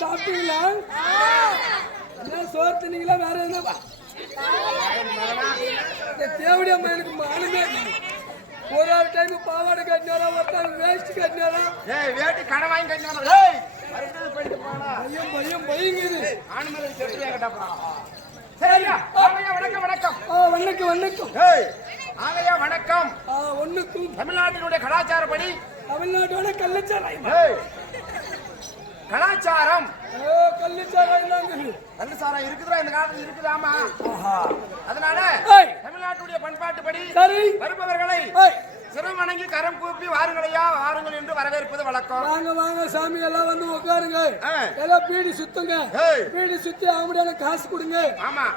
சாப்பிட்டீங்களா? என்ன சோறு தின்னீங்களா? வேற என்ன தேவடியா எனக்கு மானுமே ஒரு ஒரு டைம் பாவாடை கட்டினாரா, ஒருத்தர் வேஸ்ட் கட்டினாரா, வேட்டி கடை வாங்கி கட்டினாரா, பையன் பையன் பையங்குது. வணக்கம் வணக்கம் வணக்கம் வணக்கம் ஆகையா வணக்கம். ஒண்ணுக்கும் தமிழ்நாட்டினுடைய கலாச்சாரப்படி தமிழ்நாட்டோட கள்ளச்சாராயம் கலாச்சாரம் கள்ளச்சாராயம் இருக்குதா இந்த காலத்துல இருக்குதாமா. அதனால தமிழ்நாட்டுடைய பண்பாட்டுப்படி வருபவர்களை சிரம் வணங்கி கரம் கூப்பி வாருங்களையா வாருங்கள் என்று வரவேற்பது வழக்கம். வாங்க வாங்க சாமி எல்லாம் வந்து உட்காருங்க, எல்லாம் பீடி சுத்துங்க, பீடி சுத்தி அவங்களுடைய காசு கொடுங்க,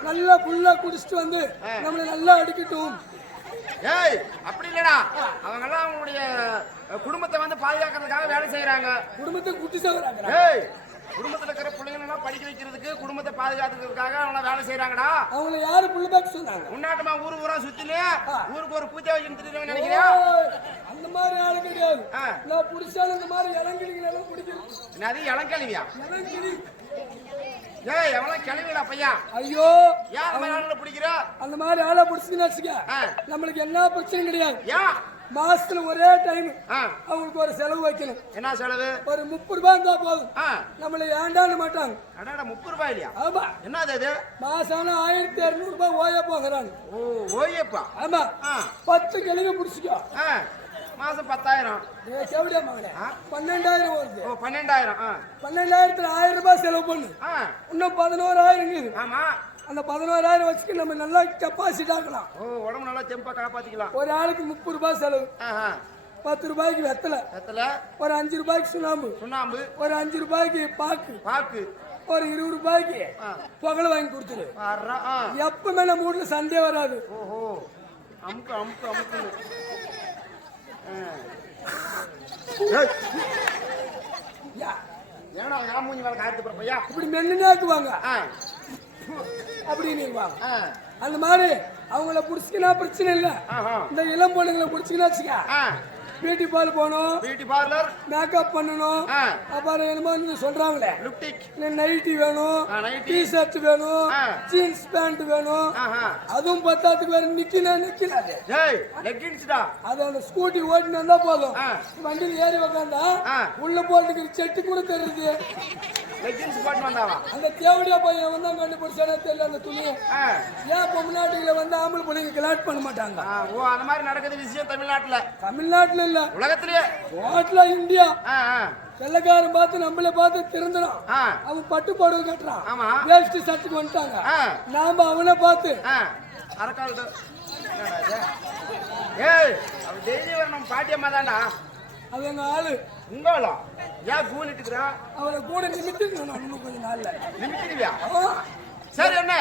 நல்லா புல்லா குடிச்சிட்டு வந்து நம்மள நல்லா அடிக்கட்டும். ஏய் அப்படி இல்லடா, அவங்க எல்லாம் அவங்களுடைய குடும்பத்தை வந்து பாதுகாக்கிறதுக்காக வேலை செய்யறாங்க. குடும்பத்தை குட்டி சாகுறாங்க. ஏய் குடும்பத்துல இருக்கிற பிள்ளைங்க எல்லாம் படிக்க வைக்கிறதுக்கு குடும்பத்தை பாதுகாத்துக்கிறதுக்காக அவங்க வேலை செய்யறாங்கடா. அவங்க யாரு புள்ள பாக்க சொன்னாங்க? உன்னாட்டமா ஊரு ஊரா சுத்தினே ஊருக்கு ஒரு பூஜை வச்சு நினைக்கிறியா? அந்த மாதிரி ஆளு கிடையாது. நான் புடிச்சாலும் இந்த மாதிரி இளங்கிலிங்க பிடிக்கணும். என்னது இளங்கிலியா? ஏய் எவ்வளவு கிளவிடா பையா. ஐயோ யார் அந்த மாதிரி ஆளை பிடிக்கிற? அந்த மாதிரி ஆளை பிடிச்சுன்னு வச்சுக்க நம்மளுக்கு என்ன பிரச்சனை கிடையாது. ஏன் மாசத்துல ஒரே டைம் அவங்களுக்கு ஒரு செலவு வைக்கணும். என்ன செலவு? ஒரு 30 ரூபாய் இருந்தா போதும், நம்மள ஏண்டான்னு மாட்டாங்க. 30 ரூபாய் இல்லையா? ஆமா. என்னது அது? மாசம் 1200 ரூபாய் ஓய போகிறாங்க. ஓயப்பா? ஆமா. 10 கிழங்கு பிடிச்சிக்கோ, மாசம் 10,000. கேவடியா மகனே 12,000 வருது. 12,000. 12,000த்துல 1000 ரூபாய் செலவு பண்ணு, இன்னும் 11,000 இருக்குது. ஆமா. அந்த 11,000 வச்சுட்டு நம்ம நல்லா கெப்பாசிட்டி ஆக்கலாம். உடம்பு நல்லா தெம்பா காப்பாத்திக்கலாம். ஒரு ஆளுக்கு 30 ரூபாய் செலவு, 10 ரூபாய்க்கு வெத்தலை, ஒரு 5 ரூபாய்க்கு சுண்ணாம்பு, ஒரு 5 ரூபாய்க்கு பாக்கு, ஒரு 20 ரூபாய்க்கு புகழ வாங்கி கொடுத்துரு. எப்பவுமே நம்ம வீட்டுல சண்டே வராது. அமுக்கு அமுக்கு அமுக்கு. ஏன்னா நான் மூஞ்சி மேல காயத்து பையா இப்படி மென்னுக்குவாங்க அப்படின்னு அந்த மாதிரி அவங்கள புடிச்சுக்கினா பிரச்சனை இல்ல. இந்த இளம் பொண்ணுங்களை புடிச்சுக்கினா வச்சுக்க, பியூட்டி பார்லர் போகணும், பியூட்டி பார்லர் மேக்கப் பண்ணணும், அப்புறம் என்னமோ சொல்றாங்களே லிப்டிக், நைட்டி வேணும், டி ஷர்ட் வேணும், ஜீன்ஸ் பேண்ட் வேணும், அதுவும் பத்தாத்துக்கு வேற நிக்கிறாது. அது அந்த ஸ்கூட்டி ஓட்டினா இருந்தா போதும், வண்டியில் ஏறி உக்காந்தா உள்ள போறதுக்கு செட்டு கூட தெரியுது. லெகின்ஸ் போட்டு வந்தாவா அந்த தேவடியா பையன் வந்து கண்டுபிடிச்சானே தெரியல அந்த துணியை. ஏன் பொம்நாட்டுல வந்து ஆம்பளை பிள்ளைங்க கிளாட் பண்ண மாட்டாங்க? ஓ அந்த மாதிரி நடக்குது விஷயம் தமிழ்நாட்டுல. தமிழ்நாட்டுல இல்ல உலகத்திலேயே. ஹோட்டல இந்தியா வெள்ளக்காரன் பார்த்து நம்மள பார்த்து திருந்துறான். அவன் பட்டு புடவை கட்டுறான். ஆமா வேஷ்டி சட்டுக்கு வந்துட்டாங்க. நாம அவனை பார்த்து அரக்கால் ஏய் அவ டெய்லி வர நம்ம பாட்டியம்மா தான்டா. அது எங்க ஆளு. உங்க ஆளா? ஏன் கூலிட்டுக்கிறா? அவளை கூட நிமித்திருக்கணும் இன்னும் கொஞ்ச நாள்ல. நிமித்திடுவியா? சரி என்ன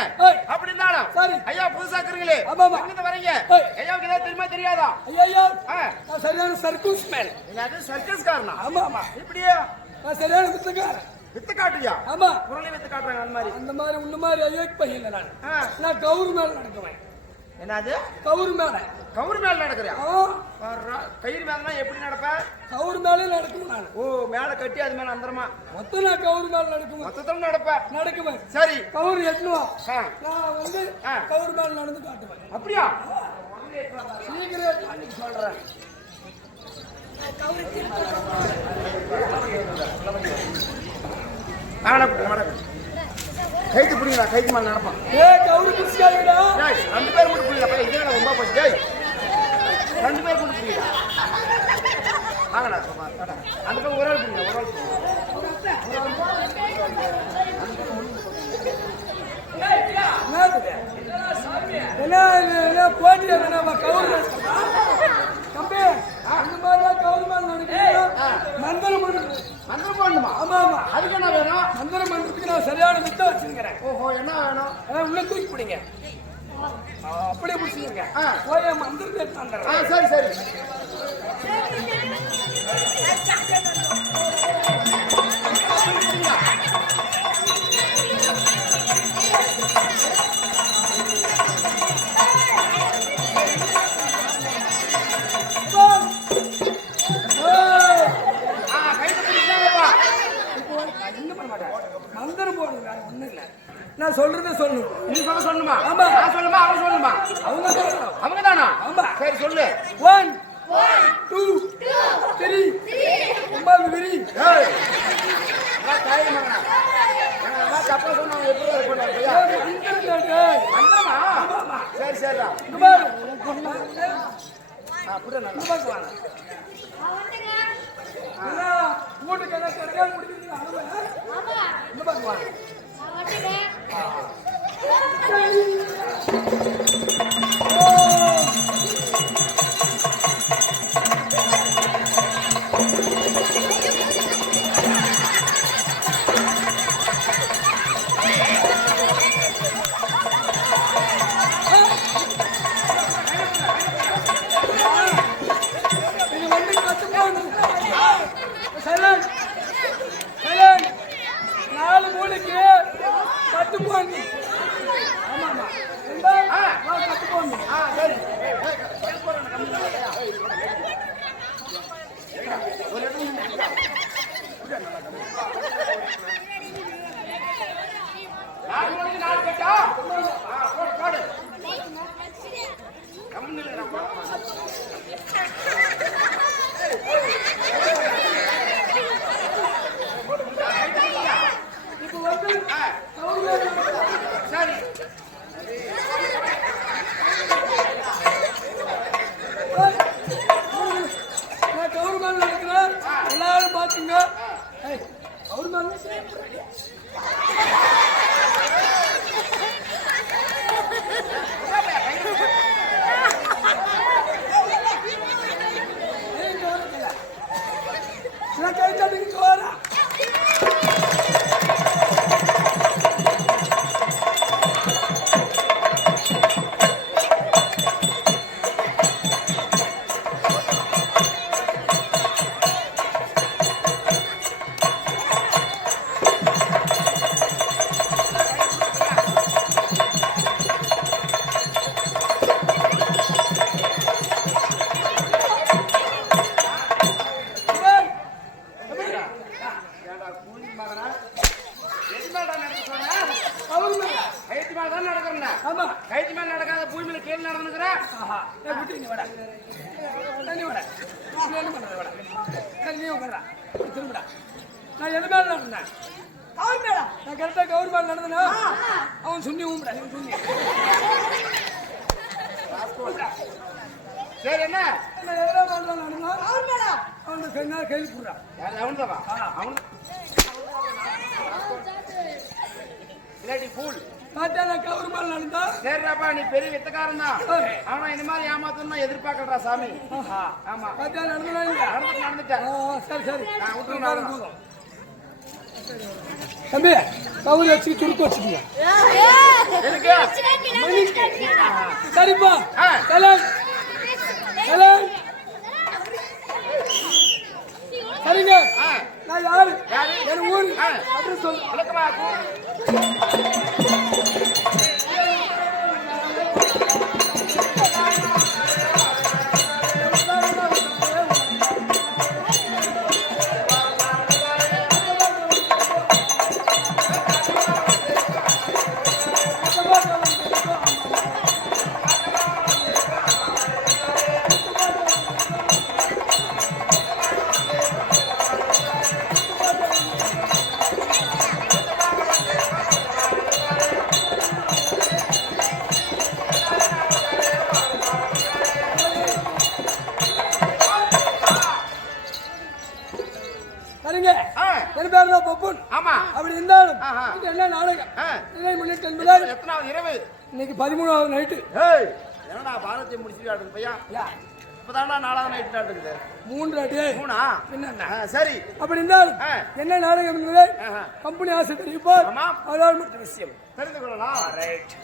அப்படி இருந்தாலும் சரி ஐயா புதுசா இருக்கிறீங்களே எங்கிருந்து வரீங்க? ஐயாவுக்கு ஏதாவது தெரியுமா தெரியாதா? ஐயா நான் சரியான சர்க்கஸ் மேன். என்னது சர்க்கஸ் காரனா? ஆமா ஆமா. இப்படியா? நான் சரியான வித்துக்காரன். வித்து காட்டுறியா? ஆமா குரலை வித்து காட்டுறாங்க அந்த மாதிரி உன்ன மாதிரி ஐயோக்கு பையன் இல்ல நான் கவுரு மேல நடக்குவேன். என்னது கவுரு மேல? கவுரு மேல நடக்கறியா? கயிறு மேலனா எப்படி நடப்ப? கவுரு மேல நடக்குவேன் நான். ஓ மேல கட்டி அது மேல அந்தரமா மொத்தம் நான் கவுரு மேல நடக்குவேன். மொத்தத்துல நடக்குவேன். சரி கவுரு எட்டுவா நான் வந்து கவுரு மேல நடந்து காட்டுவேன். அப்படியா? சீக்கிரம் சொல்றேன். கைத்து புடிங்களா? கைத்து மேல நடப்பான். கவுரு பிடிச்சாங்கடா. ரெண்டு பேர் மட்டும் புரியல பையன். இதே ரொம்ப போச்சு. ரெண்டு பேர் மட்டும் புரியல. வாங்கடா அந்த பக்கம் ஒரு ஆள் புரியல. ஒரு ஆள் என்ன போட்டியா கவுரு தம்பி அந்த மாதிரிலாம் கவுரு மேல நடக்கிறேன். மந்திரம் போடணுமா? ஆமா ஆமா. அதுக்கு என்ன வேணும்? மந்திரம் பண்றதுக்கு நான் சரியான வித்த வச்சிருக்கிறேன். ஓஹோ என்ன வேணும்? உள்ள தூக்கி பிடிங்க. அப்படியே பிடிச்சிருங்க. போய் மந்திரத்தை எடுத்தாங்க. சரி சரி. மந்திரம் போடுங்க ஒண்ணு இல்ல. நான் சொல்றத சொல்லு. நீ சொல்லணுமா? ஆமா. நான் சொல்லுமா அவன் சொல்லுமா? அவங்க தானா? ஆமா. சரி சொல்லு. 1 2 3 அம்மாங்க விரி. ஏய் நான் காய் மகனா. நான் தப்பா சொன்னா எப்படி இருப்பாங்க ஐயா? மந்திரமா? ஆமா. சரி சரிடா. இங்க பாரு. அப்படியே நல்லா பாக்குவாங்க. அண்ணா ஊட்டுக்கு என்ன கரெக்டா முடிக்கிறீங்க? ஆமா. இங்க பாக்குவாங்க. எல்லாரும் பாத்துங்க. கைத்து மேல நடக்காத பூமியில கீழே நடந்துக்கிற நான் எது மேல நடந்தேன்? நான் கரெக்டா கவர்மெண்ட் நடந்தனா அவன் சுண்ணி ஊம்புடா இவன் சுண்ணி சரி என்ன எவ்வளோ வாழ்றான் நடந்தா அவனுக்கு கண்ணா கையில் போடுறான் அவன்தாவா அவன் இல்லாட்டி ஃபூல் பார்த்தா நான் கவர்மெண்ட் நடந்தா சரிடாப்பா நீ பெரிய வித்தக்காரன் தான் ஆனா இந்த மாதிரி ஏமாத்தணும் எதிர்பார்க்கறா சாமி ஆமா பார்த்தா நடந்தா நடந்துட்டேன் சரி சரி நான் விட்டுருங்க தம்பி கவுரி வச்சு சுருக்கு வச்சுக்கீங்க சரிப்பா கலாம் கலாம் சரிங்க நான் யாரு என் ஊர் அட்ரஸ் சொல்லு விளக்கமா சரிங்க என் பேர் தான் பப்புன் ஆமா அப்படி இருந்தாலும் இது என்ன நாடகம் இதை முன்னிட்டு என்பதால் எத்தனாவது இரவு இன்னைக்கு 13வது நைட்டு என்னடா பாரதிய முடிச்சுட்டு பையா இப்பதான்டா 4வது நைட் இருக்குது 3 அடி 3 என்ன சரி அப்படி இருந்தாலும் என்ன நாடகம் என்பதை கம்பெனி ஆசை தெரிவிப்பார் அவரால் மட்டும் விஷயம் தெரிந்து கொள்ளலாம் ரைட்